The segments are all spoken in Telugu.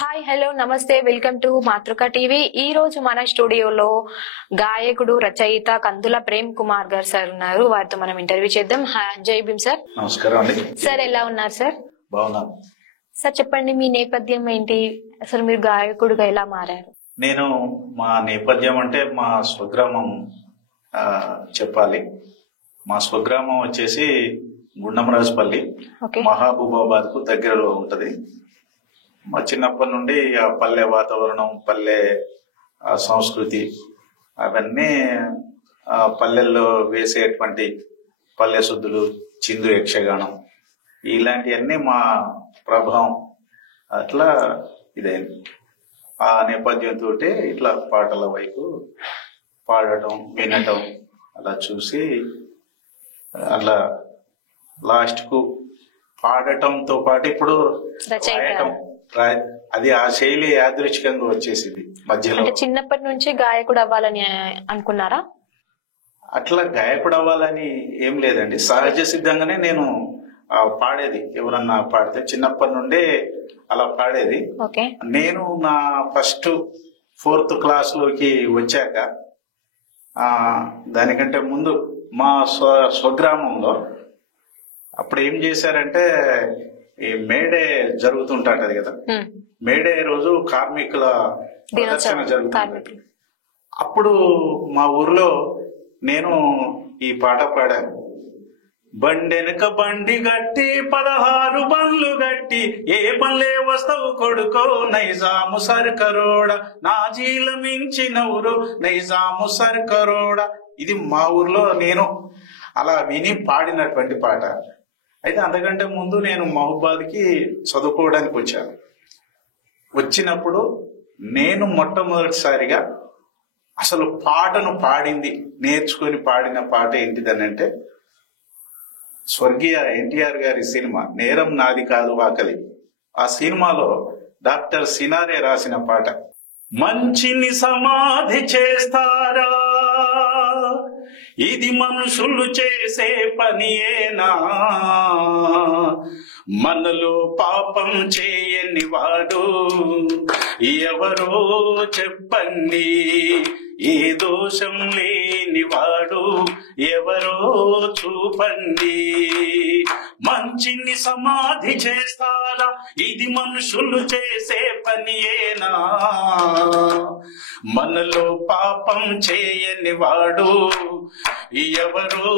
హాయ్ హలో నమస్తే వెల్కమ్ టు మాతృక టీవీ. ఈ రోజు మన స్టూడియోలో గాయకుడు రచయిత కందుల ప్రేమ్ కుమార్ గారు సార్ ఉన్నారు. వారితో మనం ఇంటర్వ్యూ చేద్దాం. జై భీమ్ సార్. నమస్కారం అండి. సార్ ఎలా ఉన్నారు సార్? బాగున్నాను సార్. చెప్పండి, మీ నేపథ్యం ఏంటి? అసలు మీరు గాయకుడుగా ఎలా మారారు? నేను మా నేపథ్యం అంటే మా స్వగ్రామం చెప్పాలి. మా స్వగ్రామం వచ్చేసి గుండమరాజుపల్లి, మహబూబాబాద్ కు దగ్గరలో ఉంటది. మా చిన్నప్పటి నుండి ఆ పల్లె వాతావరణం, పల్లె సంస్కృతి అవన్నీ పల్లెల్లో వేసేటువంటి పల్లె శుద్ధులు, చిందు యక్షగానం ఇలాంటివన్నీ మా ప్రభావం అట్లా ఇదైంది. ఆ నేపథ్యంతో ఇట్లా పాటల వైపు పాడటం, వినటం అలా చూసి అలా లాస్ట్ కు పాడటంతో పాటు ఇప్పుడు రాయటం, అది ఆ శైలి యాదృచ్ఛికంగా వచ్చేసింది మధ్యలో. చిన్నప్పటి నుంచి గాయకుడు అవ్వాలని అనుకున్నారా? అట్లా గాయకుడు అవ్వాలని ఏం లేదండి, సహజ సిద్ధంగానే నేను పాడేది. ఎవరన్నా పాడితే చిన్నప్పటి నుండే అలా పాడేది. నేను నా ఫస్ట్ 4th క్లాస్ లోకి వచ్చాక, దానికంటే ముందు మా స్వగ్రామంలో అప్పుడు ఏం చేశారంటే, ఈ మేడే జరుగుతుంటది కదా, మేడే రోజు కార్మికుల ప్రదర్శన జరుగుతుంది. అప్పుడు మా ఊర్లో నేను ఈ పాట పాడాను. బండెనక బండి గట్టి 16 బండ్లు గట్టి, ఏ పల్లె వస్తవు కొడుకో నైజాము సర్కరోడ, నా జీల మించినవురు నైజాము సర్కరోడ. ఇది మా ఊర్లో నేను అలా విని పాడినటువంటి పాట. అయితే అంతకంటే ముందు నేను మహబూబాద్ కి చదువుకోవడానికి వచ్చాను. వచ్చినప్పుడు నేను మొట్టమొదటిసారిగా అసలు పాటను పాడింది, నేర్చుకొని పాడిన పాట ఏంటిదనంటే, స్వర్గీయ ఎన్టీఆర్ గారి సినిమా నేరం నాది కాదు ఆకలి. ఆ సినిమాలో డాక్టర్ సినారే రాసిన పాట. మంచిని సమాధి చేస్తారా, ఇది మనుషులు చేసే పనియేనా, మనలో పాపం చేయని వాడు ఎవరో చెప్పండి, ఏ దోషం లేని వాడు ఎవరో చూపండి. మంచిని సమాధి చేస్తారా, ఇది మనుషులు చేసే పనియేనా, మనలో పాపం చేయని వాడు ఎవరో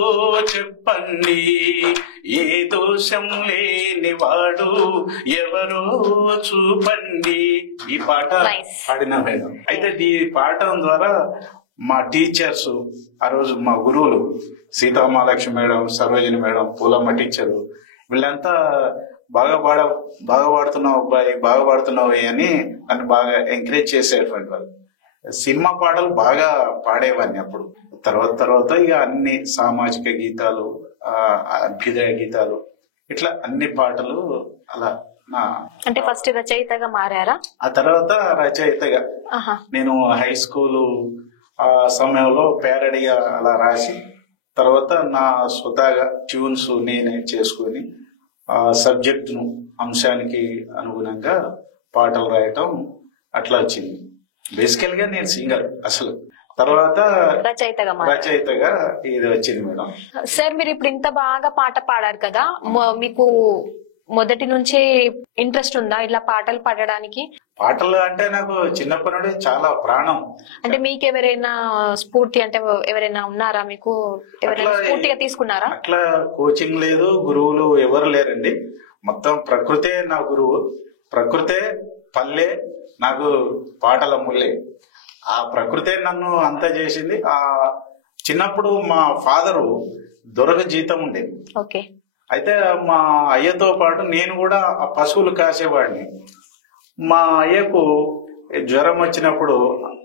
చెప్పండి, ఏ దోషం లేని వాడు ఎవరో చూపండి. ఈ పాట పాడిన మేడం. అయితే ఈ పాడటం ద్వారా మా టీచర్స్, ఆ రోజు మా గురువులు Sitamahalakshmi madam, Sarojini madam, Poolamma teacher, వీళ్ళంతా బాగా పాడుతున్నావు అబ్బాయి, బాగా పాడుతున్నావు అని నన్ను బాగా ఎంకరేజ్ చేసేటువంటి వాళ్ళు. సినిమా పాటలు బాగా పాడేవాడిని అప్పుడు. తర్వాత ఇక అన్ని సామాజిక గీతాలు, అభ్యుదయ గీతాలు, ఇట్లా అన్ని పాటలు అలా. అంటే ఫస్ట్ రచయితగా మారారా? ఆ తర్వాత రచయితగా నేను హై స్కూలు ఆ సమయంలో ప్యారడీగా అలా రాసి, తర్వాత నా స్వతహాగా ట్యూన్స్ నేనే చేసుకుని ఆ సబ్జెక్టును, అంశానికి అనుగుణంగా పాటలు రాయటం అట్లా వచ్చింది. బేసికల్ గా నేను సింగర్ అసలు, తర్వాత రచయితగా ఇది వచ్చింది మేడం. సార్, మీరు ఇప్పుడు ఇంత బాగా పాట పాడారు కదా, మీకు మొదటి నుంచి ఇంట్రెస్ట్ ఉందా ఇలా పాటలు పాడడానికి? పాటలు అంటే నాకు చిన్నప్పటి నుండి చాలా ప్రాణం. అంటే మీకు ఎవరైనా స్ఫూర్తి, అంటే ఎవరైనా ఉన్నారా మీకు, ఎవరైనా స్ఫూర్తిగా తీసుకున్నారా? అట్లా కోచింగ్ లేదు, గురువులు ఎవరు లేరండి. మొత్తం ప్రకృతే నా గురువు, ప్రకృతే పల్లె నాకు పాటల ముల్లే. ఆ ప్రకృతే నన్ను అంతా చేసింది. ఆ చిన్నప్పుడు మా ఫాదరు దొరక జీతం ఉండేది. అయితే మా అయ్యతో పాటు నేను కూడా ఆ పశువులు కాసేవాడిని. మా అయ్యకు జ్వరం వచ్చినప్పుడు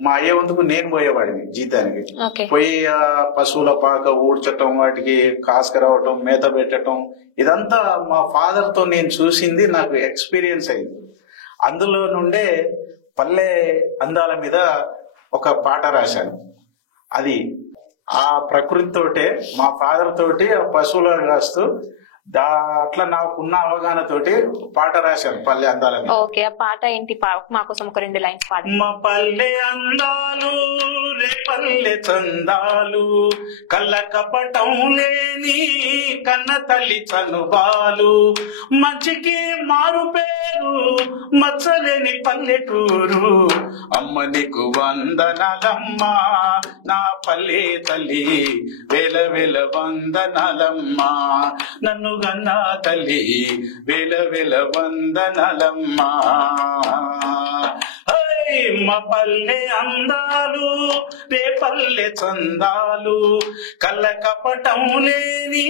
మా అయ్య వంతుకు నేను పోయేవాడిని జీతానికి. పోయి ఆ పశువుల పాక ఊడ్చటం, వాటికి కాసుకరావటం, మేత పెట్టడం, ఇదంతా మా ఫాదర్ తో నేను చూసింది, నాకు ఎక్స్పీరియన్స్ అయింది. అందులో నుండే పల్లె అందాల మీద ఒక పాట రాశాను. అది ఆ ప్రకృతి తోటే, మా ఫాదర్ తోటి ఆ పశువులను కాస్తూ అట్లా నాకున్న అవగాహన తోటి పాట రాశాను పల్లె అందాలని. ఓకే, ఆ పాట ఏంటి? మా కోసం ఒక 2 లైన్స్ పాడు. మా పల్లె అందాలు రే పల్లె చందాలు, కళ్ళ కపటం లేని కన్న తల్లి చనుబాలు, మంచికి మారు పేరు మచ్చలేని పల్లెటూరు, అమ్మ నీకు వందనాలమ్మా నా పల్లె తల్లి, వేల వేల వందనాలమ్మా నన్ను గన్నా తల్లి, వేల వేల వందనాలమ్మా. మా పల్లె అందాలు రే పల్లె చందాలు, కళ్ళ కపటం లేని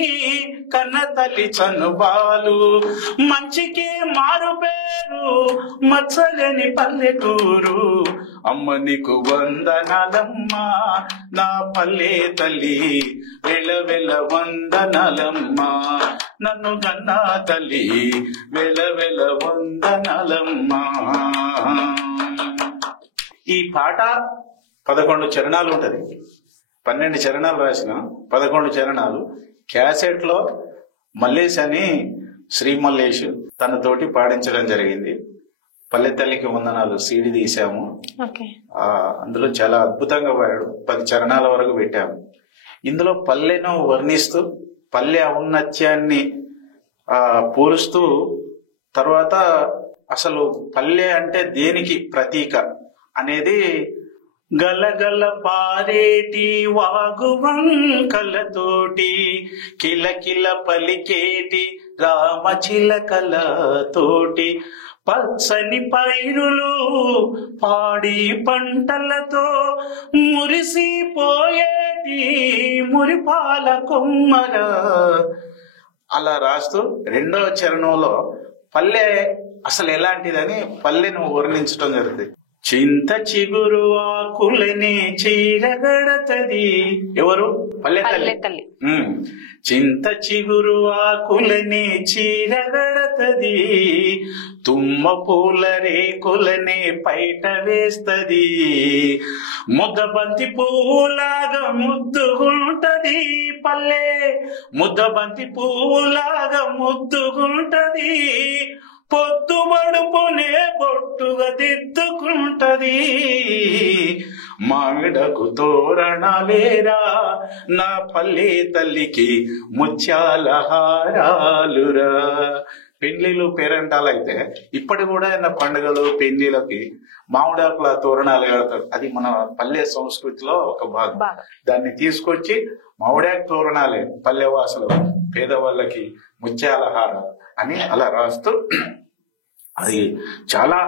కన్న తల్లి చనుబాలు, మంచికి మారు పేరు మచ్చలేని పల్లెటూరు, అమ్మ నీకు వందనాలమ్మా నా పల్లె తల్లి, వేల వేల వందనాలమ్మా నన్ను గన్నా తల్లి, వేల వేల వందనాలమ్మా. ఈ పాట 11 చరణాలు ఉంటది. 12 చరణాలు రాసిన 11 చరణాలు క్యాసెట్ లో మల్లేష్ అని శ్రీ మల్లేష్ తనతోటి పాడించడం జరిగింది. పల్లె తల్లికి వందనాలు సీడీ తీసాము. అందులో చాలా అద్భుతంగా పాడాడు. 10 చరణాల వరకు పెట్టాము. ఇందులో పల్లెను వర్ణిస్తూ పల్లె ఔన్నత్యాన్ని పూరుస్తూ, తర్వాత అసలు పల్లె అంటే దేనికి ప్రతీక అనేది, గలగల పారేటి వాగువంకలతోటి కిలకిల పలికేటి రామచిలకలతోటి, పచ్చని పైరులు పాడి పంటలతో మురిసిపోయేటి మురిపాల కొమ్మర. అలా రాస్తూ 2వ చరణంలో పల్లె అసలు ఎలాంటిదని పల్లెను వర్ణించడం జరుగుతుంది. చింత చిగురు ఆకులని చీరగడతది, ఎవరు? పల్లె తల్లి. చింత చిగురు ఆకులని చీరగడతది, తుమ్మ పూల రేకులని పైట వేస్తది, ముద్దబంతి పువ్వులాగా ముద్దుగుంటది పల్లె, ముద్దబంతి పువ్వులాగా ముద్దుగుంటది, పొద్దు మడుపునే బొట్టుగా దిద్దుకుంటది, మామిడకు తోరణాలేరా నా పల్లె తల్లికి ముత్యాల హారాలురా. పెళ్లిలు పేరంటాలు అయితే ఇప్పటి కూడా నా పండుగలు పెళ్లిలకి మామిడాకుల తోరణాలు కడతారు. అది మన పల్లె సంస్కృతిలో ఒక భాగం. దాన్ని తీసుకొచ్చి మామిడాకు తోరణాలే పల్లెవాసులు పేదవాళ్ళకి ముత్యాల హారాలు అని అలా రాస్తూ, అది చాలా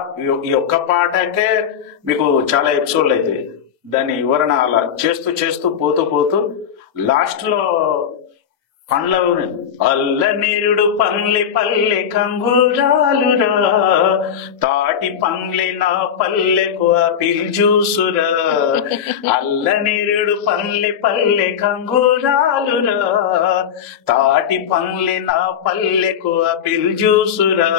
ఈ ఒక్క పాటకే మీకు చాలా ఎపిసోడ్లు అవుతాయి. దాని వివరణ అలా చేస్తూ చేస్తూ పోతూ లాస్ట్ లో పండ్ల అల్ల నేరుడు పండ్లె పల్లె కంగురాలురా, తాటి పండ్లె నా పల్లెకు ఆపిల్ జ్యూసురా, అల్ల నేరుడు పండ్లె పల్లె కంగురాలురా, తాటి పండ్లె నా పల్లెకు ఆపిల్ జ్యూసురా,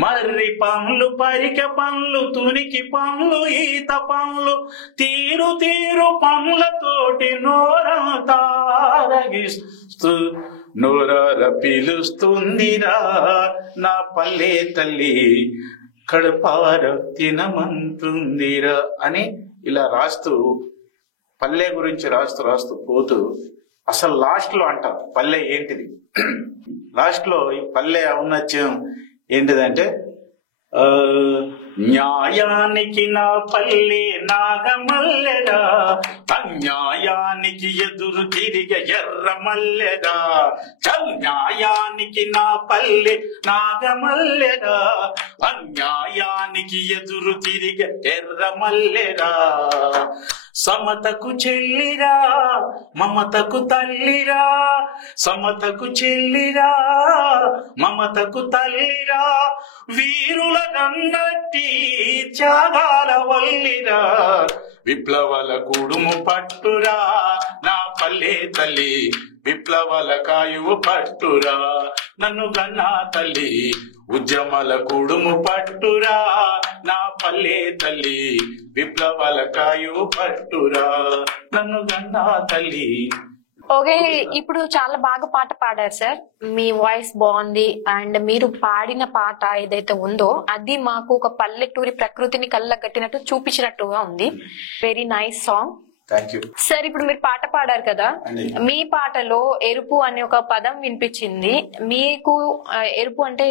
మర్రి పండ్లు పరిక పండ్లు తునికి పండ్లు ఈత పండ్లు తీరు తీరు పండ్లతోటి నోరంతారగిస్తూ నోరార పిలుస్తుందిరా నా పల్లె తల్లి, కడపార తినమంటుందిరా అని ఇలా రాస్తూ పల్లె గురించి రాస్తూ పోతూ అసలు లాస్ట్ లో అంట పల్లె ఏంటిది. లాస్ట్ లో ఈ పల్లె ఔన్నత్యం ఏంటిదంటే, న్యాయానికి నా పల్లె నాగమల్లెడా, అన్యాయానికి ఎదురు తిరిగే ఎర్ర మల్లెడా, న్యాయానికి నా పల్లె నాగమల్లెడా, అన్యాయానికి ఎదురు తిరిగే ఎర్ర మల్లెడా, సమతకు చెల్లిరా మమతకు తల్లిరా, సమతకు చెల్లిరా మమతకు తల్లిరా, వీరుల నన్నట్టి త్యాగాల వల్లిరా, విప్లవాల కుడుము పట్టురా నా పల్లె తల్లి, విప్లవాల కాయువు పట్టురా నన్ను గన్నా తల్లి, ఉద్యమాల కుడుము పట్టురా నా పల్లె తల్లి, విప్లవాల కాయువు పట్టురా నన్ను గన్నా తల్లి. ఓకే, ఇప్పుడు చాలా బాగా పాట పాడారు సార్. మీ వాయిస్ బాగుంది. అండ్ మీరు పాడిన పాట ఏదైతే ఉందో అది మాకు ఒక పల్లెటూరి ప్రకృతిని కళ్ళగట్టినట్టు చూపించినట్టుగా ఉంది. Very nice song. Thank you sir. ఇప్పుడు మీరు పాట పాడారు కదా, మీ పాటలో ఎరుపు అనే ఒక పదం వినిపించింది. మీకు ఎరుపు అంటే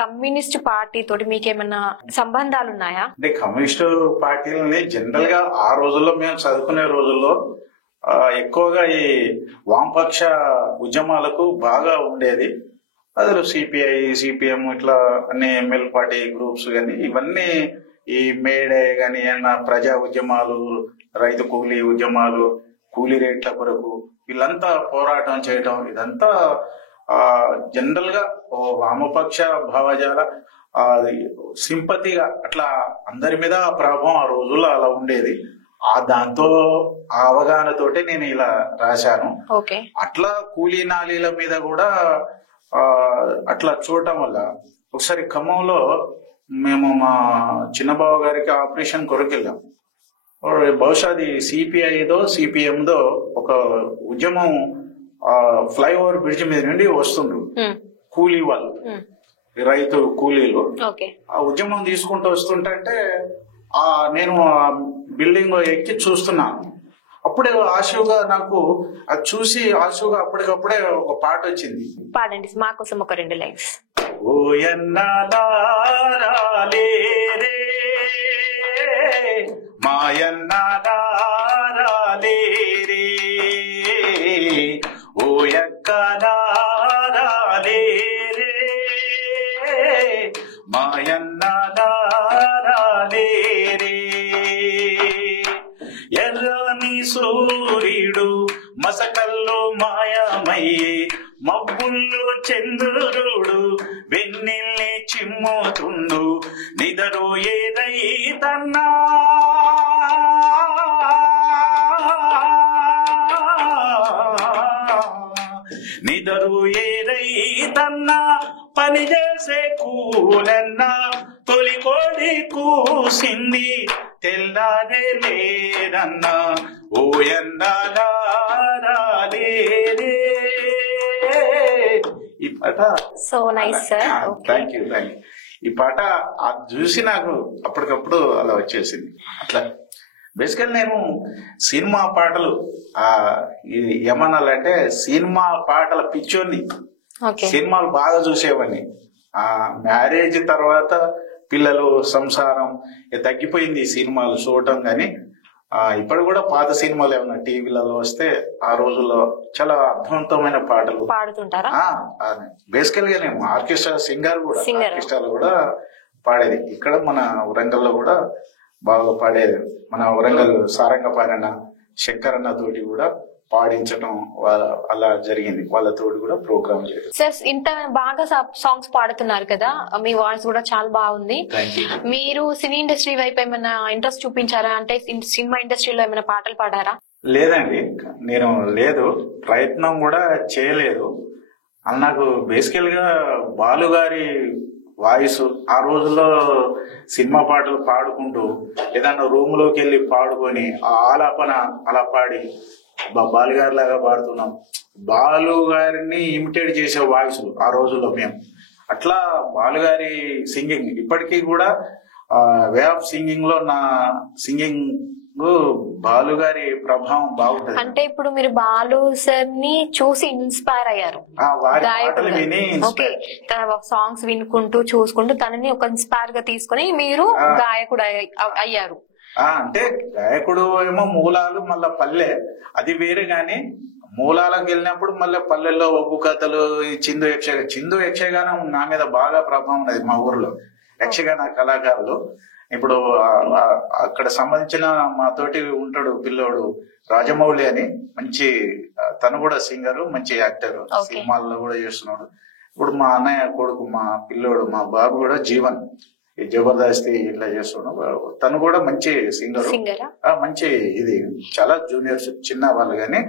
కమ్యూనిస్ట్ పార్టీ తోటి మీకేమైనా సంబంధాలు ఉన్నాయా? అంటే కమ్యూనిస్ట్ పార్టీలని జనరల్ గా ఆ రోజుల్లో మేము చదువుకునే రోజుల్లో ఎక్కువగా ఈ వామపక్ష ఉద్యమాలకు బాగా ఉండేది. అసలు సిపిఐ, సిపిఎం ఇట్లా అన్ని ఎంఎల్ పార్టీ గ్రూప్స్ కానీ ఇవన్నీ, ఈ మేడే కానీ ఏమన్నా ప్రజా ఉద్యమాలు, రైతు కూలీ ఉద్యమాలు, కూలీ రేట్ల కొరకు వీళ్ళంతా పోరాటం చేయడం, ఇదంతా జనరల్ గా వామపక్ష భావజాల సింపతిగా అట్లా అందరి మీద ప్రభావం ఆ రోజుల్లో అలా ఉండేది. దాంతో ఆ అవగాహనతోటే నేను ఇలా రాశాను. అట్లా కూలీ నాలీల మీద కూడా అట్లా చూడటం వల్ల ఒకసారి ఖమ్మంలో మేము మా చిన్నబావ గారికి ఆపరేషన్ కొరకు వెళ్ళాం. బహుశా అది సిపిఐదో సిపిఎందో ఒక ఉద్యమం ఫ్లైఓవర్ బ్రిడ్జ్ మీద నుండి వస్తుండ్రు కూలీ వాళ్ళు, రైతు కూలీలు. ఆ ఉద్యమం తీసుకుంటూ వస్తుంటే నేను బిల్డింగ్ ఎక్కి చూస్తున్నాను. అప్పుడే ఆశువుగా నాకు అది చూసి ఆశువుగా అప్పటికప్పుడే ఒక పాట వచ్చింది. పాడండి మా కోసం ఒక 2 లైన్స్. ఓయన్నాలే రే మాయన్నాలే రే ఓయక్కలాలే రే మాయన్నాలే రే ఎర్రని సూర్యుడు మసకల్లో మాయమయ్యే మబ్బుల్లో చంద్రుడు వెన్నెల్ని చిమ్ముతుండు నిదరు ఏదైతన్నా నిదరు ఏదైతన్నా పని చేసే కూలన్నా తొలి కోడి కూసింది తెల్లారే లేదన్నా ఓయన్నాలే రే. ఈ పాట so nice sir. Thank you. ఈ పాట చూసి నాకు అప్పటికప్పుడు అలా వచ్చేసింది. అట్లా బేసికల్ నేను సినిమా పాటలు ఏమనాలంటే సినిమా పాటల పిచ్చోని, సినిమాలు బాగా చూసేవాడిని. మ్యారేజ్ తర్వాత పిల్లలు, సంసారం తగ్గిపోయింది సినిమాలు చూడటం. కానీ ఇప్పుడు కూడా పాత సినిమాలు ఏమన్నా టీవీలలో వస్తే ఆ రోజుల్లో చాలా అర్థవంతమైన పాటలు పాడుతుంటారా? బేసికల్ గా నేను ఆర్కెస్ట్రా సింగర్ కూడా, ఆర్కెస్ట్రాలో కూడా పాడేది. ఇక్కడ మన వరంగల్లో కూడా బాగా పాడేది. మన వరంగల్ సారంగపారన్న, శంకరన్న తోటి కూడా పాడించడం అలా జరిగింది. వాళ్ళతోటి కూడా ప్రోగ్రామ్ చేయడం. సార్ ఇంత బాగా సాంగ్స్ పాడుతున్నారు కదా, మీ వాయిస్ కూడా చాలా బాగుంది. మీరు సినీ ఇండస్ట్రీ వైపు ఏమైనా ఇంట్రెస్ట్ చూపించారా? అంటే సినిమా ఇండస్ట్రీలో ఏమైనా పాటలు పాడారా? లేదండి, నేను లేదు, ప్రయత్నం కూడా చేయలేదు. నాకు బేసికల్ గా బాలు గారి వాయిస్ ఆ రోజుల్లో సినిమా పాటలు పాడుకుంటూ ఏదన్నా రూమ్ లోకి వెళ్ళి పాడుకొని ఆ ఆలాపన అలా పాడి బాలు గారి లాగా పాడుతున్నాం. బాలు గారిని ఇమిటేట్ చేసే వాయిస్ ఆ రోజుల్లో మేము. అట్లా బాలు గారి సింగింగ్ ఇప్పటికీ కూడా వే ఆఫ్ సింగింగ్ లో నా సింగింగ్ బాలు గారి ప్రభావం బాగుంటది. అంటే ఇప్పుడు మీరు బాలు సార్ ని చూసి ఇన్స్పైర్ అయ్యారు, సాంగ్స్ వినుకుంటూ చూసుకుంటూ తనని ఒక ఇన్స్పైర్ గా తీసుకుని మీరు గాయకుడు అయ్యారు. అంటే గాయకుడు ఏమో మూలాలు, మళ్ళా పల్లె అది వేరే. గాని మూలాలకు వెళ్ళినప్పుడు మళ్ళీ పల్లెల్లో ఒగ్గు కథలు, చిందు యక్షగానం నా మీద బాగా ప్రభావం ఉన్నది. మా ఊర్లో యక్షగాన కళాకారులు ఇప్పుడు అక్కడ సంబంధించిన మా తోటి ఉంటాడు పిల్లోడు రాజమౌళి అని, మంచి తను కూడా సింగర్, మంచి యాక్టర్, సినిమాల్లో కూడా చేస్తున్నాడు. ఇప్పుడు మా అన్నయ్య కొడుకు, మా పిల్లోడు, మా బాబు కూడా జీవన్ జబర్దస్తి ఇట్లా చేస్తున్నాడు. తను కూడా మంచి సింగర్, మంచి ఇది చాలా జూనియర్స్ చిన్న వాళ్ళు. కానీ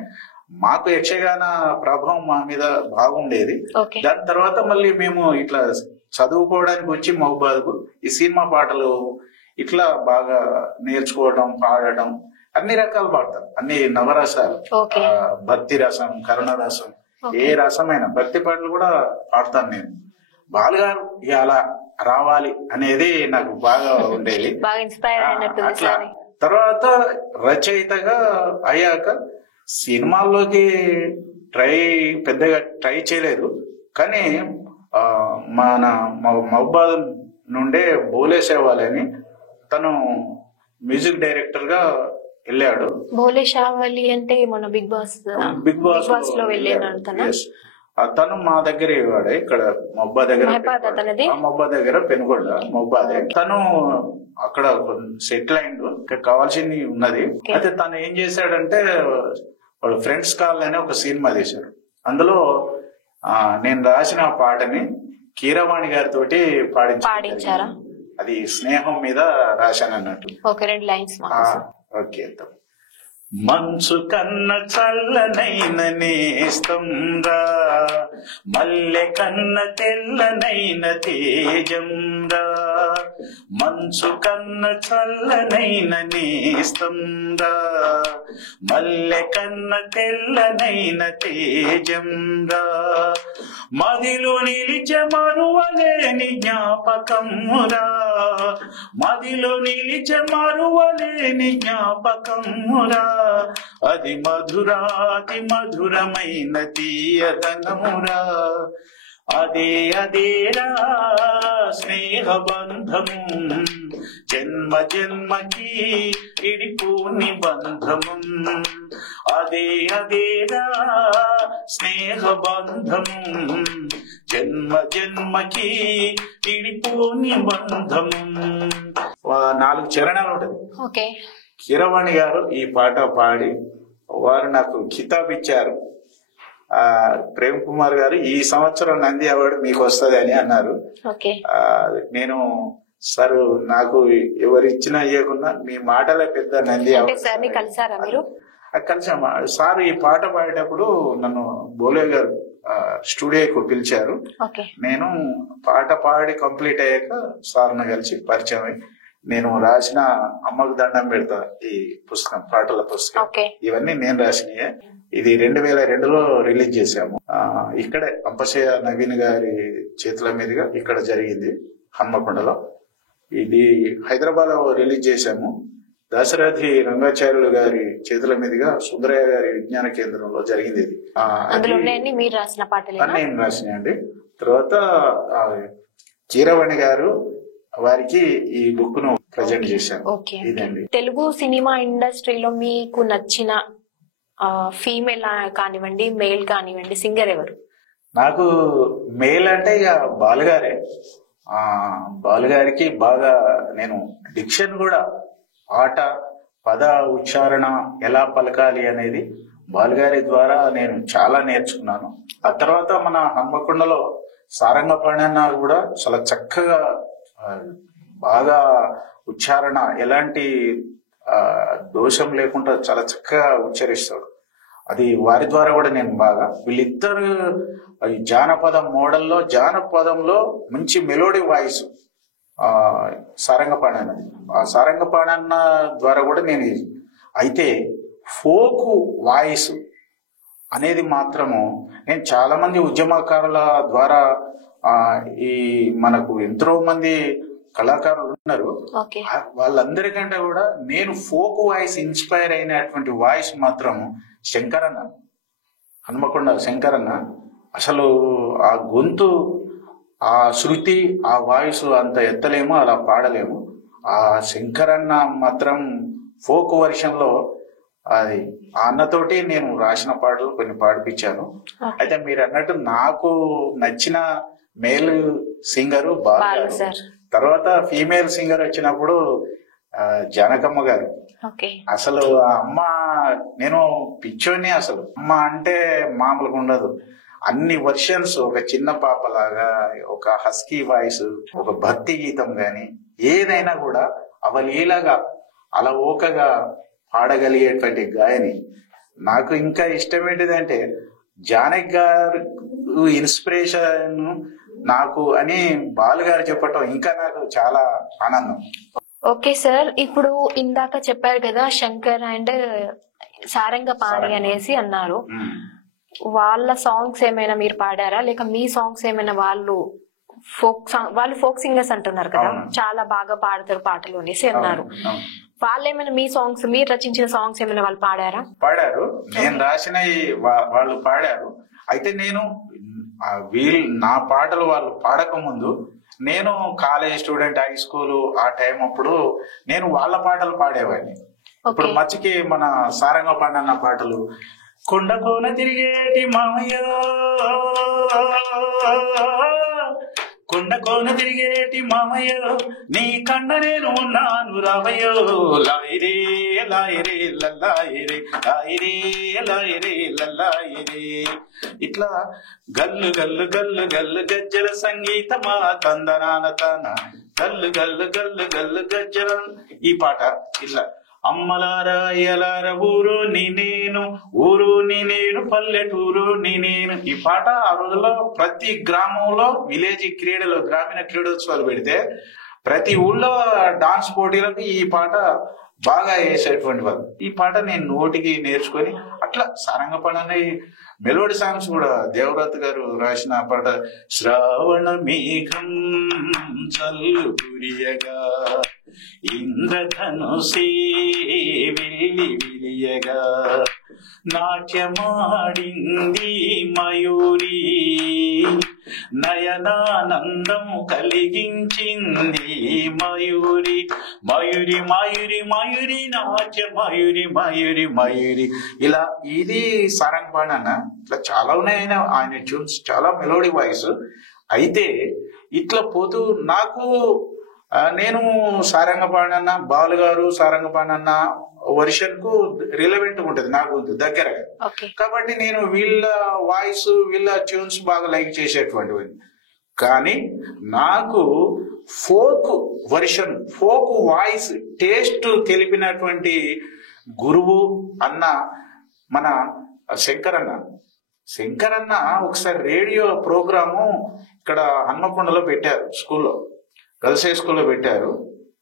మాకు యక్షగాన ప్రభావం మా మీద బాగుండేది. దాని తర్వాత మళ్ళీ మేము ఇట్లా చదువుకోవడానికి వచ్చి మహబూబాద్కు ఈ సినిమా పాటలు ఇట్లా బాగా నేర్చుకోవడం, పాడటం అన్ని రకాలు పాడతాను, అన్ని నవరసాలు, ఓకే. భక్తి రసం, కరుణ రసం, ఓకే. ఏ రసమైన భక్తి పాటలు కూడా పాడతాను నేను. బాలుగారు అలా రావాలి అనేది నాకు బాగా ఉండేది. బాగా ఇన్స్పైర్ అయినట్టుంది అట్లా సార్. తర్వాత రచయితగా అయ్యాక సినిమాల్లోకి పెద్దగా ట్రై చేయలేదు. కానీ మన మహబాద్ నుండే బోలే సేవాలి తను మ్యూజిక్ డైరెక్టర్ గా వెళ్ళాడు. బోలే షావలి అంటే మన బిగ్ బాస్ లో వెళ్ళాను తను. తను మా దగ్గర వాడే, ఇక్కడ మహబాద్ దగ్గర పెనుగొండ మహబాదే. తను అక్కడ సెటిల్ అయిండు, కావాల్సింది ఉన్నది. అయితే తను ఏం చేశాడంటే వాడు ఫ్రెండ్స్ కాల్ అని ఒక సినిమా తీశాడు. అందులో నేను రాసిన పాటని కీరవాణి గారితో పాడించారా? అది స్నేహం మీద రాశాను అన్నట్టు. Okay, 2 lines. ఓకే. మంచు కన్న చల్లనైన నేస్తం రా, మల్లె కన్న తెల్లనైన తేజం రా, మంచు కన్న చల్లనైన నేస్తం రా, మల్లె కన్న తెల్లనైన తేజం రా, మదిలో నిలిచే మరువలేని జ్ఞాపకమురా, మదిలో నిలిచే మరువలేని జ్ఞాపకమురా, అది మధురాతి మధురమైన తీయదనమురా, అదేరా స్నేహ బంధము, జన్మ జన్మకి ఇడిపోని బంధము, అదేరా స్నేహ బంధము, జన్మ జన్మకి ఇడిపోని బంధము. 4 చరణాలు ఉంటది. ఓకే. కీరవాణి గారు ఈ పాట పాడి వారు నాకు కితాబ్ ఇచ్చారు. ప్రేమ్ కుమార్ గారు ఈ సంవత్సరం నంది అవార్డు మీకు వస్తుంది అని అన్నారు. నేను సార్ నాకు ఎవరు ఇచ్చినా ఇవ్వకున్నా మీ మాటలే పెద్ద నంది అవార్డు. కలిసారా మీరు? కలిసామా సార్. ఈ పాట పాడేటప్పుడు నన్ను బోలే గారు స్టూడియోకి పిలిచారు. నేను పాట పాడి కంప్లీట్ అయ్యాక సార్ను కలిసి పరిచయం అయ్యి నేను రాసిన అమ్మకు దండం పెడతా ఈ పుస్తకం, పాటల పుస్తకం, ఇవన్నీ నేను రాసినయే. ఇది 2002లో రిలీజ్ చేశాము. ఇక్కడే అంపశయ్య నవీన్ గారి చేతుల మీదుగా ఇక్కడ జరిగింది హన్మకొండలో. ఇది హైదరాబాద్ లో రిలీజ్ చేశాము. దాశరథి రంగాచార్యులు గారి చేతుల మీదుగా సుందరయ్య గారి విజ్ఞాన కేంద్రంలో జరిగింది. ఇది నేను రాసినాయండి. తర్వాత కీరవాణి గారు వారికి ఈ బుక్ ను ప్రజెంట్ చేశాను. ఇదండి. తెలుగు సినిమా ఇండస్ట్రీలో మీకు నచ్చిన ఫీమేల్ కానివ్వండి, మేల్ కానివ్వండి, సింగర్ ఎవరు? నాకు మేల్ అంటే ఇక బాలుగారే. బాలుగారికి బాగా నేను డిక్షన్ కూడా, ఆట పద ఉచ్చారణ ఎలా పలకాలి అనేది బాలుగారి ద్వారా నేను చాలా నేర్చుకున్నాను. ఆ తర్వాత మన హన్మకొండలో సారంగపాణి కూడా చాలా చక్కగా బాగా ఉచ్చారణ ఎలాంటి దోషం లేకుండా చాలా చక్కగా ఉచ్చరిస్తాడు. అది వారి ద్వారా కూడా నేను బాగా, వీళ్ళిద్దరు జానపద మోడల్లో, జానపదంలో మంచి మెలోడీ వాయిస్ సారంగపాణి అన్నది. ఆ సారంగపాణి అన్న ద్వారా కూడా నేను, అయితే ఫోక్ వాయిస్ అనేది మాత్రము నేను చాలా మంది ఉద్యమకారుల ద్వారా ఈ మనకు ఎంతో మంది కళాకారులు ఉన్నారు. వాళ్ళందరికంటే కూడా నేను ఫోక్ వాయిస్ ఇన్స్పైర్ అయినటువంటి వాయిస్ మాత్రం శంకరన్న, హన్మకొండ శంకరన్న. అసలు ఆ గొంతు, ఆ శృతి, ఆ వాయిస్ అంత ఎత్తలేము, అలా పాడలేము. ఆ శంకరన్న మాత్రం ఫోక్ వర్షన్ లో అది ఆ అన్నతోటి నేను రాసిన పాటలు కొన్ని పాడిపించాను. అయితే మీరు అన్నట్టు నాకు నచ్చిన మేల్ సింగరు బాలు. తర్వాత ఫీమేల్ సింగర్ వచ్చినప్పుడు జానకమ్మ గారు. అసలు అమ్మ, నేను పిచ్చోని. అసలు అమ్మ అంటే మామూలుగా ఉండదు. అన్ని వర్షన్స్, ఒక చిన్న పాపలాగా, ఒక హస్కీ వాయిస్, ఒక భక్తి గీతం గాని ఏదైనా కూడా అవలీలగా అలవోకగా పాడగలిగేటువంటి గాయని. నాకు ఇంకా ఇష్టం ఏంటిదంటే జానకి గారు ఇన్స్పిరేషన్ నాకు అని బాలు గారు చెప్పటం ఇంకా నాకు చాలా ఆనందం. ఓకే సార్, ఇప్పుడు ఇందాక చెప్పారు కదా శంకర్ అండ్ సారంగపాణి అనేసి అన్నారు. వాళ్ళ సాంగ్స్ ఏమైనా మీరు పాడారా, లేక మీ సాంగ్స్ ఏమైనా వాళ్ళు ఫోక్ సింగర్స్ అంటున్నారు కదా, చాలా బాగా పాడతారు పాటలు అనేసి అన్నారు. వాళ్ళు ఏమైనా మీ సాంగ్స్, మీరు రచించిన సాంగ్స్ ఏమైనా వాళ్ళు పాడారా? పాడారు, నేను రాసిన వాళ్ళు పాడారు. అయితే నేను నా పాటలు వాళ్ళు పాడక ముందు, నేను కాలేజ్ స్టూడెంట్, హై స్కూల్ ఆ టైం అప్పుడు నేను వాళ్ళ పాటలు పాడేవాడిని. ఇప్పుడు మచ్చికి మన సారంగపాణి అన్న పాటలు, కొండ కోన తిరిగేటి మామయ్య, కొండ కోన తిరిగేటి మామయ్య, నీ కండ నేను ఉన్నాను రావయ్యో, లాయిరే లాయిరే లల్లాయిరే, లాయిరే లాయిరే లల్లాయిరే. ఇట్లా గల్లు గల్లు గల్లు గల్లు గజ్జల సంగీతమా తందనాన తన, గల్లు గల్లు గల్లు గల్లు గజ్జల. ఈ పాట ఇట్లా అమ్మలారా అయ్యలార ఊరు నేను, ఊరు నేను, పల్లెటూరు నేను. ఈ పాట ఆ రోజుల్లో ప్రతి గ్రామంలో విలేజ్ క్రీడలు, గ్రామీణ క్రీడోత్సవాలు పెడితే ప్రతి ఊళ్ళో డాన్స్ పోటీలకు ఈ పాట బాగా వేసేటువంటి వాళ్ళు. ఈ పాట నేను నోటికి నేర్చుకొని అట్లా సారంగపాణి అనే మెలోడీ సాంగ్స్ కూడా దేవరాత్ గారు రాసిన పాట, శ్రావణ మేఘం చల్లు కురియగా, ఇంద్రధనుసే వెల్లి విరియగా, నాట్యమాడింది మయూరి, నయనానందం కలిగించింది మయూరి, మయూరి మయూరి మయూరి నాట్య మయూరి మయూరి మయూరి. ఇలా ఇది సారంగపాణి అన్న. ఇట్లా చాలా ఉన్నాయి ఆయన ట్యూన్స్, చాలా మెలోడీ వాయిస్. అయితే ఇట్లా పోతూ నాకు నేను సారంగపాణి అన్న, బాలు గారు సారంగపాణి అన్న వర్షన్ కు రిలవెంట్ ఉంటది నాకు దగ్గరగా. కాబట్టి నేను వీళ్ళ వాయిస్, వీళ్ళ ట్యూన్స్ బాగా లైక్ చేసేటువంటివి. కానీ నాకు folk version, folk voice taste తెలిపినటువంటి గురువు అన్న మన శంకరన్న. శంకరన్న ఒకసారి రేడియో ప్రోగ్రాము ఇక్కడ హన్మకొండలో పెట్టారు, స్కూల్లో, గర్ల్స్ హై స్కూల్లో పెట్టారు.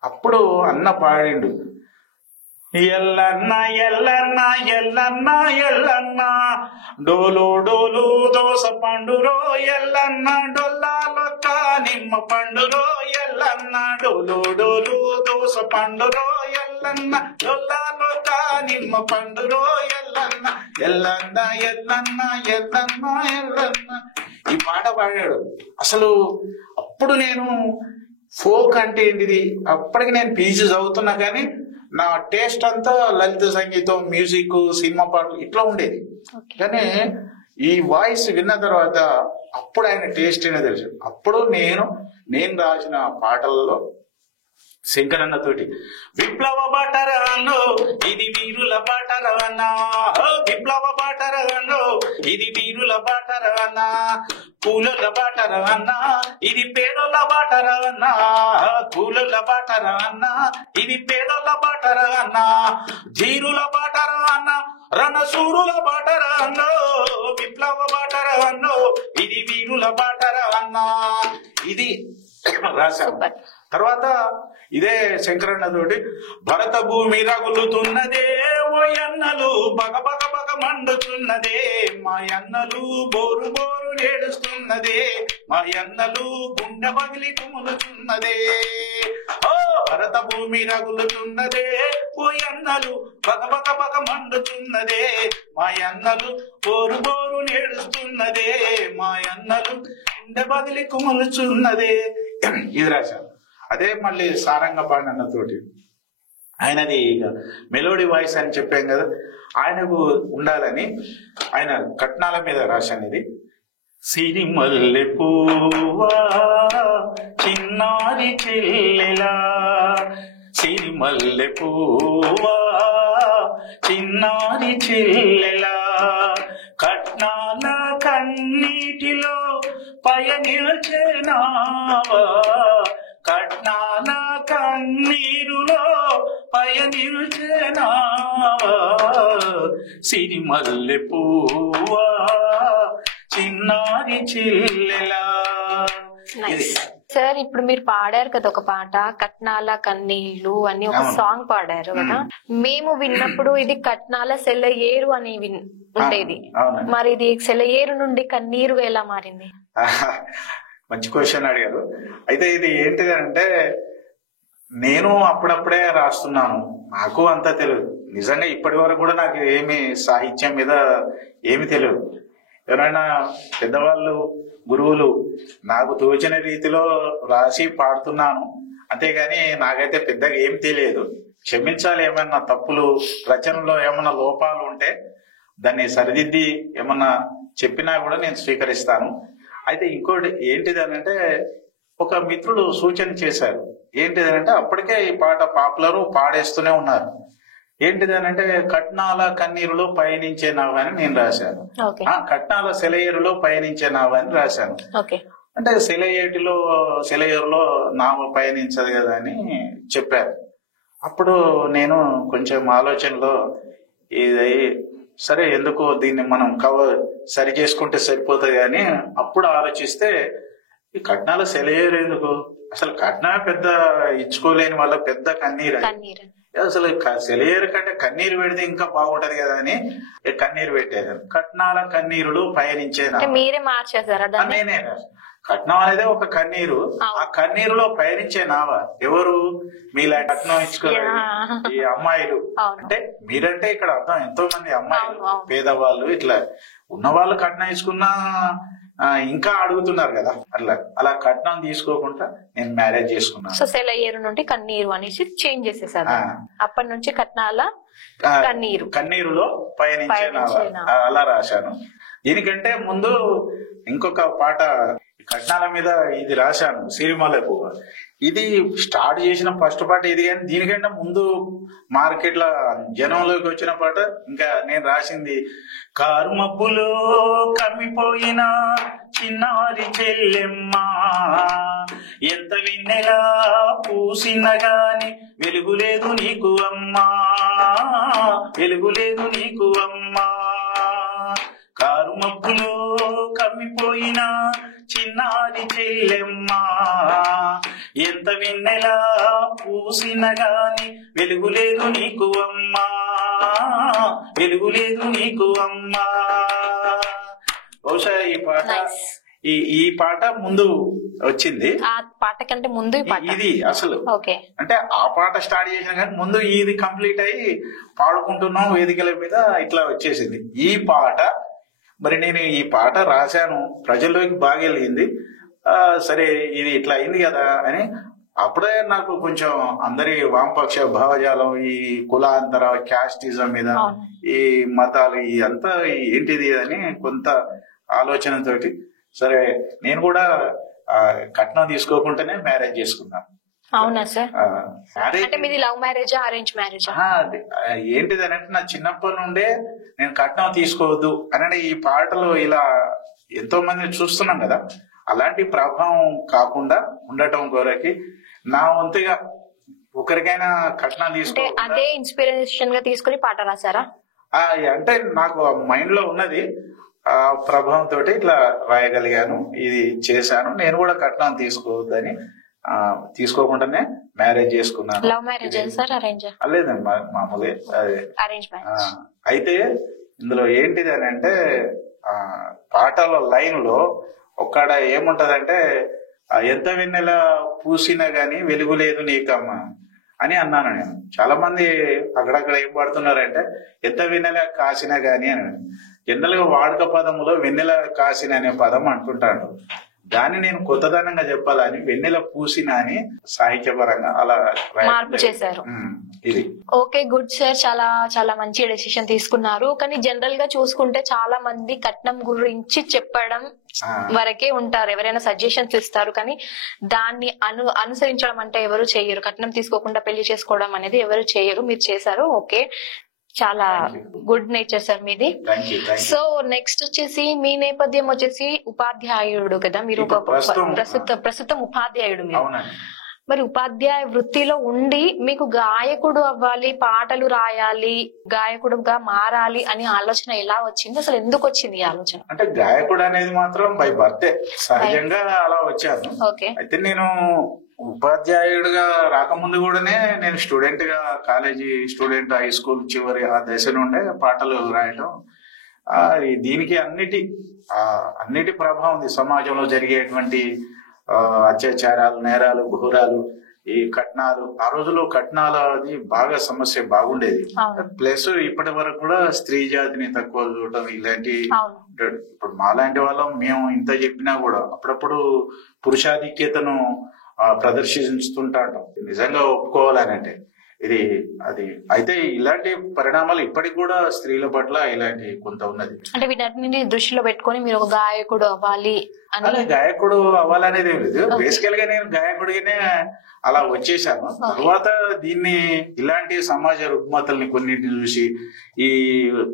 అప్పుడు అన్న పాడిండు, ఎల్లన్న ఎల్లన్న ఎల్లన్న ఎల్లన్న డోలు డోలు దోస పండురో, ఎల్లన్న డొల్లాలొక్క నిమ్మ పండురో, ఎల్లన్న డోలు డోలు దోస పండురో, ఎల్లన్న డొల్లాలొక్క నిమ్మ పండురో, ఎల్లన్న ఎల్లన్న ఎల్లన్న ఎల్లన్న ఎల్లన్న. ఈ పాట పాడాడు. అసలు అప్పుడు నేను ఫోక్ అంటే ఏంటిది, అప్పటికి నేను పీజీ చదువుతున్నా, కానీ నా టేస్ట్ అంతా లలిత సంగీతం, మ్యూజిక్, సినిమా పాటలు ఇట్లా ఉండేది. కానీ ఈ వాయిస్ విన్న తర్వాత అప్పుడు ఆయన టేస్ట్ అనేది తెలుసు. అప్పుడు నేను రాసిన పాటలలో శంకరన్న తోటి, విప్లవ బాటరాను ఇది వీరుల బాటరానా, విప్లవ బాటరాను ఇది వీరుల బాటరానా, కూలోళ్ళ బాటరానా ఇది పేదోళ్ళ బాటరానా, కూలోళ్ళ బాటరానా ఇది పేదోళ్ళ బాటరానా, ధీరుల బాటరానా రణసూరుల బాటరాను, విప్లవ బాటరాను ఇది వీరుల బాటరానా. ఇది రాశాను. తర్వాత ఇదే శంకరన్న తోటి, భరత భూమి రగులుతున్నదే ఓయన్నలు బగ బగ బగ మండుతున్నదే, మా అన్నలు బోరు బోరు నేడుస్తున్నదే, మా అన్నలు గుండె పగిలి కుములుతున్నదే, ఓ భరత భూమి రగులుతున్నదే ఓయన్నలు బగ బగ బగ మండుతున్నదే, మా అన్నలు బోరు బోరు నేడుస్తున్నదే, మా అన్నలు గుండె పగిలి కుములుచున్నదే. ఇది రాశాను. అదే మళ్ళీ సారంగపాణి అన్న తోటి, ఆయనది మెలోడీ వాయిస్ అని చెప్పాం కదా, ఆయనకు ఉండాలని ఆయన కట్నాల మీద రాశాను. ఇది సిరిమల్లె పువ్వా చిన్నారి చెల్లెలా, సిరిమల్లె పువ్వా చిన్నారి చెల్లెలా, కట్నాల కన్నీటిలో పయనిల్చెనావా, కట్నాల కన్నీరులో పయనిల్చెనావా, సిరిమల్లె పువ్వా చిన్నారి చెల్లెలా. సార్ ఇప్పుడు మీరు పాడారు కదా ఒక పాట కట్నాల కన్నీళ్లు అని ఒక సాంగ్ పాడారు కదా, మేము విన్నప్పుడు ఇది కట్నాల సెలయేరు అని ఉండేది, మరి ఇది సెలయేరు నుండి కన్నీరు ఎలా మారింది? మంచి క్వశ్చన్ అడిగారు. అయితే ఇది ఏంటిది అంటే నేను అప్పుడప్పుడే రాస్తున్నాను, నాకు అంతా తెలియదు నిజంగా. ఇప్పటి వరకు కూడా నాకు ఏమి సాహిత్యం మీద ఏమి తెలియదు. ఎవరైనా పెద్దవాళ్ళు గురువులు నాకు తోచిన రీతిలో రాసి పాడుతున్నాను, అంతేగాని నాకైతే పెద్దగా ఏం తెలియదు. క్షమించాలి, ఏమన్నా తప్పులు రచనలో ఏమన్నా లోపాలు ఉంటే దాన్ని సరిదిద్ది ఏమన్నా చెప్పినా కూడా నేను స్వీకరిస్తాను. అయితే ఇంకోటి ఏంటిది అంటే ఒక మిత్రుడు సూచన చేశారు. ఏంటిది అంటే అప్పటికే ఈ పాట పాపులర్, పాడేస్తూనే ఉన్నారు. ఏంటిది అంటే కట్నాల కన్నీరులో పయనించే నావ అని నేను రాశాను. కట్నాల సెలయేరులో పయనించే నావ అని రాశాను. అంటే సెలయేరులో నావ పయనించదు కదా అని చెప్పారు. అప్పుడు నేను కొంచెం ఆలోచనలో ఇది సరే ఎందుకు దీన్ని మనం సరి చేసుకుంటే సరిపోతుంది అని అప్పుడు ఆలోచిస్తే ఈ కట్నాల సెలయేరు ఎందుకు, అసలు కట్నం పెద్ద ఇచ్చుకోలేని వాళ్ళ పెద్ద కన్నీరు, అసలు సెలయేరు కంటే కన్నీరు పెడితే ఇంకా బాగుంటది కదా అని కన్నీరు పెట్టారు. కట్నాల కన్నీరులు పయనించేనా మీరే మార్చేసారా? నేనే. కట్నం అనేది ఒక కన్నీరు, ఆ కన్నీరులో పయనించే నావ ఎవరు? మీలా కట్నం ఇచ్చుకోలేదు ఈ అమ్మాయిలు. అంటే మీరంటే ఇక్కడ అర్థం ఎంతో మంది అమ్మాయిలు, పేదవాళ్ళు, ఇట్లా ఉన్నవాళ్ళు కట్నం ఇచ్చుకున్నా ఇంకా అడుగుతున్నారు కదా. అలా కట్నం తీసుకోకుండా నేను మ్యారేజ్ చేసుకున్నాను. సో సెలయేరు నుండి కన్నీరు అనేసి చేంజ్ చేసేసారు. అప్పటి నుంచి కట్నాల కన్నీరులో పయనించే అలా రాశాను. దీనికంటే ముందు ఇంకొక పాట కట్నాల మీద ఇది రాశాను, సిరిమల్లె పువ్వు. ఇది స్టార్ట్ చేసిన ఫస్ట్ పాట ఇది, కానీ దీనికంటే ముందు మార్కెట్ లో జనంలోకి వచ్చిన పాట ఇంకా నేను రాసింది. కారు మబ్బులో కమ్మిపోయిన చిన్నారి చెల్లెమ్మ, ఎంత వెన్నెలా పూసిన గాని వెలుగులేదు నీకు అమ్మా, వెలుగులేదు నీకు అమ్మా. కారు మబ్బులో కమ్మిపోయిన చిన్నారి చెల్లెమ్మ, ఎంత వెన్నెలా పూసిన గాని వెలుగులేదు నీకు అమ్మా, వెలుగులేదు నీకు అమ్మా. బహుశా ఈ పాట ముందు వచ్చింది. ఆ పాట కంటే ముందు ఇది అసలు అంటే ఆ పాట స్టార్ట్ చేసిన కానీ ముందు ఇది కంప్లీట్ అయ్యి పాడుకుంటున్నాం వేదికల మీద ఇట్లా వచ్చేసింది ఈ పాట. మరి నేను ఈ పాట రాశాను, ప్రజల్లోకి బాగా వెళ్ళింది. సరే ఇది ఇట్లా అయింది కదా అని అప్పుడే నాకు కొంచెం అందరి వామపక్ష భావజాలం, ఈ కులాంతర క్యాస్టిజం మీద, ఈ మతాలు ఈ అంతా ఏంటిది అని కొంత ఆలోచనతోటి సరే నేను కూడా కట్నం తీసుకోకుండానే మ్యారేజ్ చేసుకున్నాను. అవునా సార్? అంటే మీది లవ్ మ్యారేజా అరేంజ్ మ్యారేజా? ఏంటిది అంటే నా చిన్నప్పటి నుండే నేను కట్నం తీసుకోవద్దు అని ఈ పాటలు ఇలా ఎంతో మందిని చూస్తున్నాం కదా, అలాంటి ప్రభావం కాకుండా ఉండటం కొరకి నా వంతుగా ఒకరికైనా కట్నం తీసుకో అదే ఇన్స్పిరేషన్ గా తీసుకుని పాట రాశారా? అంటే నాకు మైండ్ లో ఉన్నది, ఆ ప్రభావం తోటి ఇట్లా రాయగలిగాను, ఇది చేశాను. నేను కూడా కట్నం తీసుకోవద్దని తీసుకోకుండానే మ్యారేజ్ చేసుకున్నాను. Love marriage sir arrange? లేదండి మామూలే అరేంజ్ మ్యారేజ్. అయితే ఇందులో ఏంటిది అని అంటే పాటల లైన్ లో ఒక్కడ ఏముంటదంటే ఎంత వెన్నెల పూసినా గాని వెలుగులేదు నీకమ్మ అని అన్నాను నేను. చాలా మంది అక్కడక్కడ ఏం పడుతున్నారంటే ఎంత వెన్నెల కాసినా గాని అని. జనరల్ గా వాడుక పదములో వెన్నెల కాసిన అనే పదం అంటుంటాడు. దాన్ని నేను కొత్తదనంగా చెప్పాలని వెన్నెల పూసిన అని సాహిత్యపరంగా అలా మార్పు చేశారు. ఇది ఓకే, గుడ్ సార్. చాలా చాలా మంచి డెసిషన్ తీసుకున్నారు. కానీ జనరల్ గా చూసుకుంటే చాలా మంది కట్నం గురించి చెప్పడం వరకే ఉంటారు, ఎవరైనా సజెషన్స్ ఇస్తారు, కానీ దాన్ని అనుసరించడం అంటే ఎవరు చేయరు. కట్నం తీసుకోకుండా పెళ్లి చేసుకోవడం అనేది ఎవరు చేయరు, మీరు చేశారు. ఓకే, చాలా గుడ్ నేచర్ సార్ మీది. సో నెక్స్ట్ వచ్చేసి మీ నేపథ్యం వచ్చేసి ఉపాధ్యాయుడు కదా మీరు, ప్రస్తుతం ఉపాధ్యాయుడు మీరు. మరి ఉపాధ్యాయ వృత్తిలో ఉండి మీకు గాయకుడు అవ్వాలి, పాటలు రాయాలి, గాయకుడుగా మారాలి అని ఆలోచన ఎలా వచ్చింది? అసలు ఎందుకు వచ్చింది ఈ ఆలోచన? అంటే గాయకుడు అనేది మాత్రం బై బర్త్డే సహజంగా అలా వచ్చాను. ఓకే. అయితే నేను ఉపాధ్యాయుడిగా రాకముందు కూడానే నేను స్టూడెంట్ గా, కాలేజీ స్టూడెంట్, హై స్కూల్ చివరి ఆ దశ నుండే పాటలు రాయటం. దీనికి అన్నిటి ప్రభావం ఉంది. సమాజంలో జరిగేటువంటి అత్యాచారాలు, నేరాలు, ఘోరాలు, ఈ కట్నాలు, ఆ రోజుల్లో కట్నాల అది బాగా సమస్య బాగుండేది. ప్లస్ ఇప్పటి వరకు కూడా స్త్రీ జాతిని తక్కువ చూడటం ఇలాంటి, ఇప్పుడు మాలాంటి వాళ్ళం మేము ఇంత చెప్పినా కూడా అప్పుడప్పుడు పురుషాధిక్యతను ప్రదర్శిస్తుంటాం. నిజంగా ఒప్పుకోవాలని అంటే అది అయితే ఇలాంటి పరిణామాలు ఇప్పటికి కూడా స్త్రీల పట్ల ఇలాంటి కొంత ఉన్నది. అంటే వీటన్నిటిని దృష్టిలో పెట్టుకొని మీరు ఒక గాయకుడు అవ్వాలి అని, గాయకుడు అవ్వాలనేది ఏం లేదు. బేసికల్ గా నేను గాయకుడిగానే అలా వచ్చేసాను. తర్వాత దీన్ని ఇలాంటి సమాజ రుగ్మతల్ని కొన్నిటిని చూసి, ఈ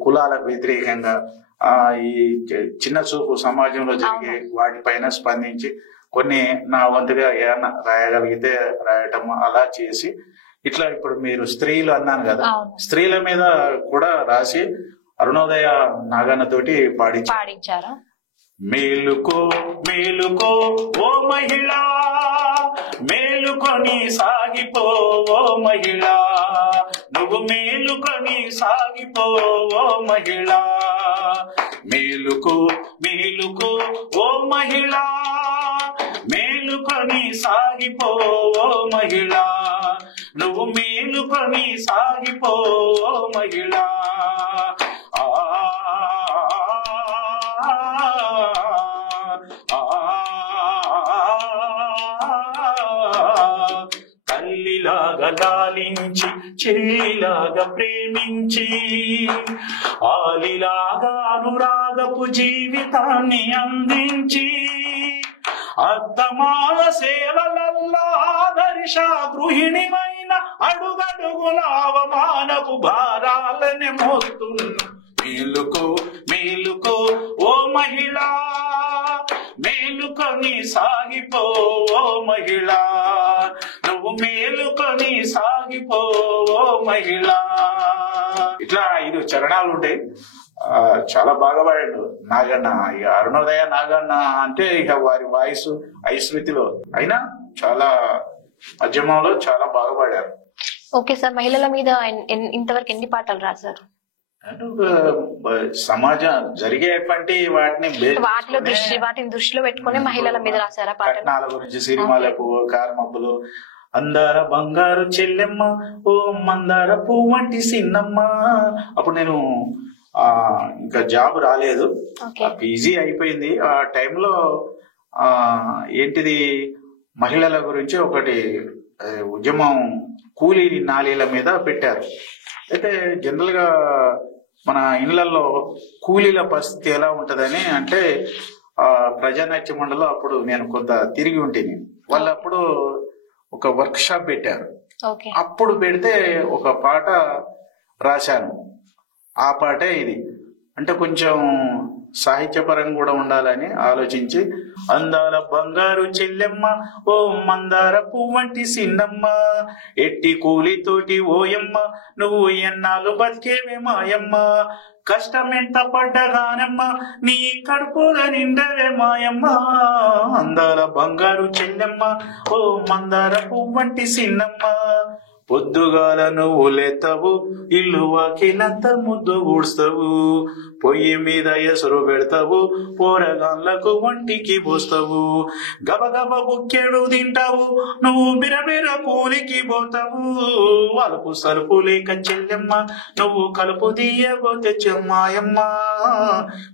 కులాలకు వ్యతిరేకంగా ఈ చిన్న చూపు సమాజంలో జరిగే వాటిపైన స్పందించి కొన్ని నా వంతుగా ఏమన్నా రాయగలిగితే రాయటం అలా చేసి, ఇట్లా ఇప్పుడు మీరు స్త్రీలు అన్నాను కదా, స్త్రీల మీద కూడా రాసి అరుణోదయ నాగన్న తోటి పాడించారు. మేలుకో మేలుకో ఓ మహిళ, మేలుకొని సాగిపో ఓ మహిళ, నువ్వు మేలుకొని సాగిపో ఓ మహిళ, మేలుకో మేలుకో ఓ మహిళ, మేలుకొని సాగిపో ఓ మహిళ, నువ్వు మేలుకొని సాగిపో ఓ మహిళ. తల్లిలాగా లాలించి, చెల్లిలాగా ప్రేమించి, ఆలిలాగా అనురాగపు జీవితాన్ని అందించి, అత్తమాల సేవలల్లా ఆదర్శ గృహిణిమైన, అడుగడుగున అవమానపు భారాలని మోస్తున్న, మేలుకో మేలుకో ఓ మహిళ, మేలుకొని సాగిపో ఓ మహిళ, నువ్వు మేలుకొని సాగిపో ఓ మహిళ. ఇట్లా 5 చరణాలు ఉంటాయి. చాలా బాగా పాడాడు నాగన్న. ఇక అరుణోదయ నాగన్న అంటే ఇక వారి వాయిస్ ఐశ్రుతిలో అయినా చాలా మధ్యమంలో చాలా బాగా పాడారు. ఓకే సార్, మహిళల మీద ఇంతవరకు ఎన్ని పాటలు రాశారు? సమాజం జరిగేటువంటి వాటిని దృష్టిలో పెట్టుకుని మహిళల మీద రాశారా? కట్నాల గురించి, సిరిమాలకు, కార్మబ్బులు, అందార బంగారు చెల్లెమ్మ, ఓ మందార పువ్వంటి సిన్నమ్మ. అప్పుడు నేను ఇంకా జాబ్ రాలేదు, పీజీ అయిపోయింది. ఆ టైంలో ఏంటిది మహిళల గురించి ఒకటి ఉద్యమం కూలీ నాలీల మీద పెట్టారు. అయితే జనరల్ గా మన ఇళ్లలో కూలీల పరిస్థితి ఎలా ఉంటదని అంటే, ప్రజానాట్య మండలిలో అప్పుడు నేను కొంత తిరిగి ఉంటుంది. వాళ్ళు అప్పుడు ఒక వర్క్ షాప్ పెట్టారు. అప్పుడు పెడితే ఒక పాట రాశాను. ఆ పాటే ఇది. అంటే కొంచెం సాహిత్యపరంగా కూడా ఉండాలని ఆలోచించి, అందాల బంగారు చెల్లెమ్మ, ఓ మందార పువ్వంటి సిన్నమ్మ, ఎట్టి కూలితోటి ఓయమ్మ, నువ్వు ఎన్నాళ్ళు బతికేవే మాయమ్మ, కష్టమెంత పడ్డగానమ్మ, నీ కడుపుల నిండవే మాయమ్మ, అందాల బంగారు చెల్లెమ్మ, ఓ మందార పువ్వంటి సిన్నమ్మ, పొద్దుగాల నువ్వు లేతావు, ఇల్లు వాకిలంత ముద్దు ఊడ్స్తావు, పొయ్యి మీద ఎసురు పెడతావు, పోరగాన్లకు వంటికి పోస్తావు, గబగబ బుక్కెడు తింటావు, నువ్వు బిరబిర కూలికి పోతావు, వలుపు సలుపు లేక చెల్లెమ్మ, నువ్వు కలుపు తీయబోతే చెమ్మాయమ్మ,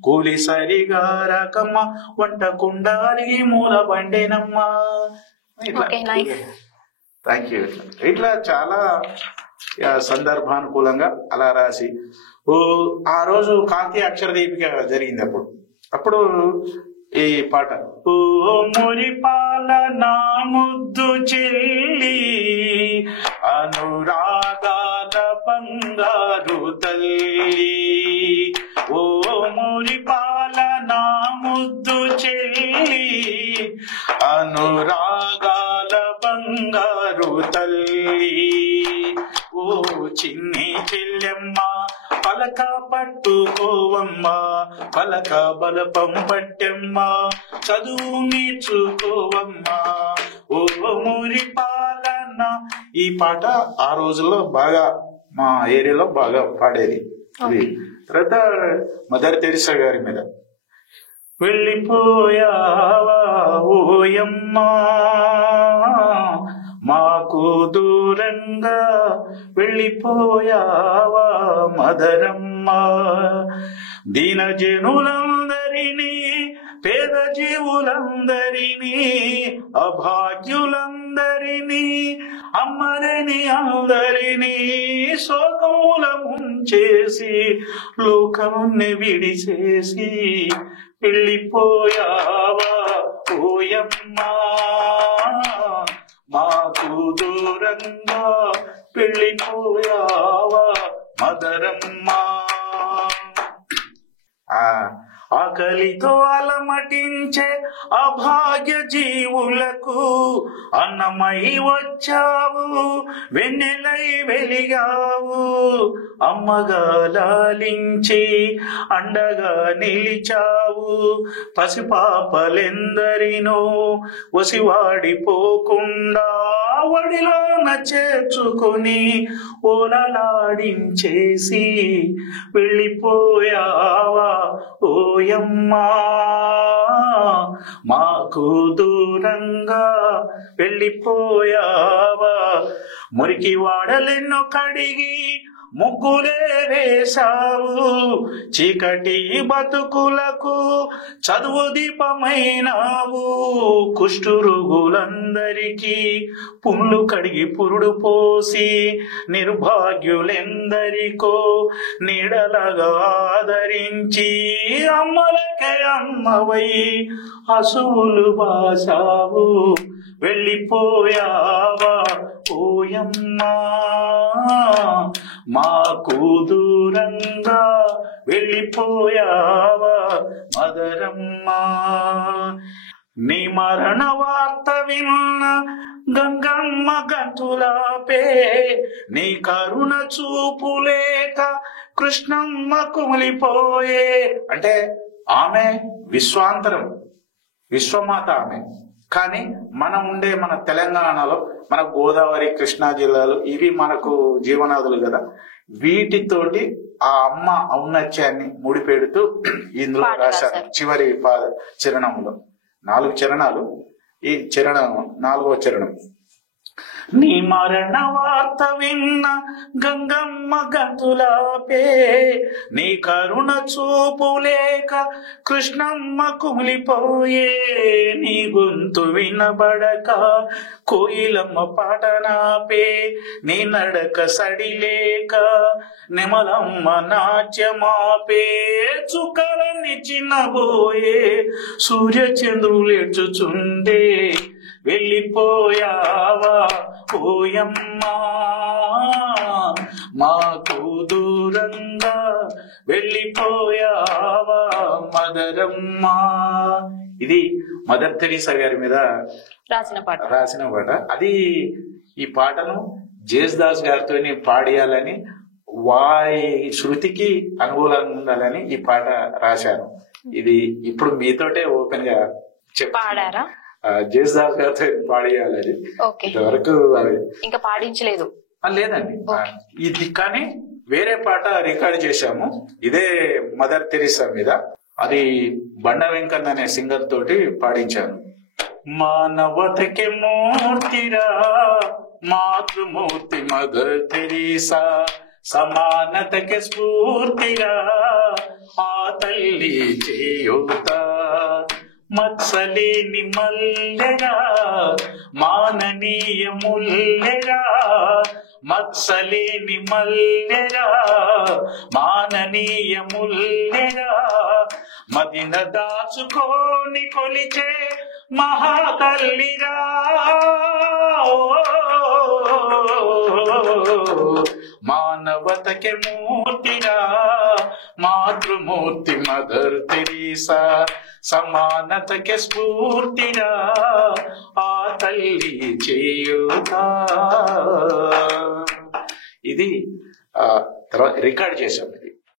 కూలి సరిగా రాకమ్మ, వంట కుండాలి మూల బండేనమ్మా. Thank you. ఇట్లా చాలా సందర్భానుకూలంగా అలా రాసి, ఆ రోజు కాంతి అక్షర దీపిక జరిగింది. అప్పుడు ఈ పాట, ఓ మురిపాల నా ముద్దు చెల్లి, అనురాగాల బంగారు తల్లి, ఓ మురిపాల నా ముద్దు చెల్లి, అనురాగాల బంగారు బంగారు తల్లి ఓ చిన్ని చెల్లెమ్మ పలక పట్టుకోవమ్మ పలక బలపం పట్టెమ్మ చదువు నేర్చుకోవమ్మ ఓ మురి పాలన. ఈ పాట ఆ రోజుల్లో బాగా మా ఏరియాలో బాగా పాడేది. తర్వాత మదర్ తెరిసా గారి మీద వెళ్ళిపోయావా ఓయమ్మా మాకు దూరంగా వెళ్ళిపోయావా మదరమ్మ. దీన జనులందరినీ పేద జీవులందరినీ అభాగ్యులందరినీ అమ్మరిని అందరినీ శోకముల ముంచేసి లోకాన్ని విడిచేసి వెళ్ళిపోయావా ఓయమ్మా మాకు దూరంగా వెళ్ళిపోయావా మదరమ్మా. ఆకలితో అలమటించే అభాగ్య జీవులకు అన్నమై వచ్చావు వెన్నెలై వెలిగావు అమ్మగా లాలించి అండగా నిలిచావు పసిపాపలెందరినో వసివాడిపోకుండా వడిలోన చేర్చుకొని ఓలలాడించేసి వెళ్ళిపోయావా ఓయమ్మా మాకు దూరంగా వెళ్ళిపోయావా. మురికి వాడలెన్నో కడిగి ముగ్గులే వేశావు చీకటి బతుకులకు చదువు దీపమైనావు కుష్ఠరోగులందరికీ పుండ్లు కడిగి పురుడు పోసి నిర్భాగ్యులెందరికో నీడలగా ఆదరించి అమ్మలకే అమ్మవై అసువులు బాసావు వెళ్ళిపోయావా ఓయమ్మా మాకు దూరంగా వెళ్ళిపోయావా మదరమ్మా. నీ మరణ వార్త విన్న గంగమ్మ గంతులాపే నీ కరుణ చూపులేక కృష్ణమ్మ కుమిలిపోయే. అంటే ఆమె విశ్వాంతరం విశ్వమాత ఆమె. కానీ మనం ఉండే మన తెలంగాణలో మన గోదావరి కృష్ణా జిల్లాలు ఇవి మనకు జీవనాదులు కదా, వీటితోటి ఆ అమ్మ ఔన్నత్యాన్ని ముడిపెడుతూ ఇందులో రాశారు. చివరి చరణంలో 4 చరణాలు, ఈ చరణం 4వ చరణం. నీ మరణ వార్త విన్న గంగమ్మ గంతులాపే నీ కరుణ చూపులేక కృష్ణమ్మ కుమిలిపోయే నీ గొంతు వినబడక కోయిలమ్మ పాటనాపే నీ నడక సడిలేక నెమలమ్మ నాట్యమాపే చుక్కలన్నీ చిన్నబోయే సూర్యచంద్రులేడ్చుచుండే వెళ్ళిపోయావా ఓయమ్మా మాకు దూరంగా వెళ్ళిపోయావా మదరమ్మా. ఇది మదర్ తెరీసా గారి మీద రాసిన పాట. అది ఈ పాటను జేసుదాస్ గారితో పాడియాలని వారి శృతికి అనుకూలంగా ఉండాలని ఈ పాట రాశాను. ఇది ఇప్పుడు మీతోటే ఓపెన్ గా పాడారా? జేసుదాస్ గారితో పాడియాలని ఇంతవరకు ఇంకా పాడించలేదు. లేదండి, ఇది కానీ వేరే పాట రికార్డ్ చేశాము ఇదే మదర్ తెరీసా మీద. అది బండ వెంకన్న అనే సింగర్ తోటి పాడించాను. మానవతకి మూర్తిరా మాతృమూర్తి మదర్ తెరీసా సమానతకి స్ఫూర్తిరా ఆ తల్లి చేయూత మత్సలేని మల్లెగా మాననీయ ముల్లెగా మత్సలేని మల్లెగా మాననీయ ముల్లెగా మదిన దాచుకోని కొలిచే మహాతల్లిగా మానవతకి మూర్తిగా మాతృమూర్తి మదర్ తెరీసా సమానతకి స్ఫూర్తిగా ఆ తల్లి తల్లి చేయూత. ఇది తర్వాత రికార్డ్ చేశాం.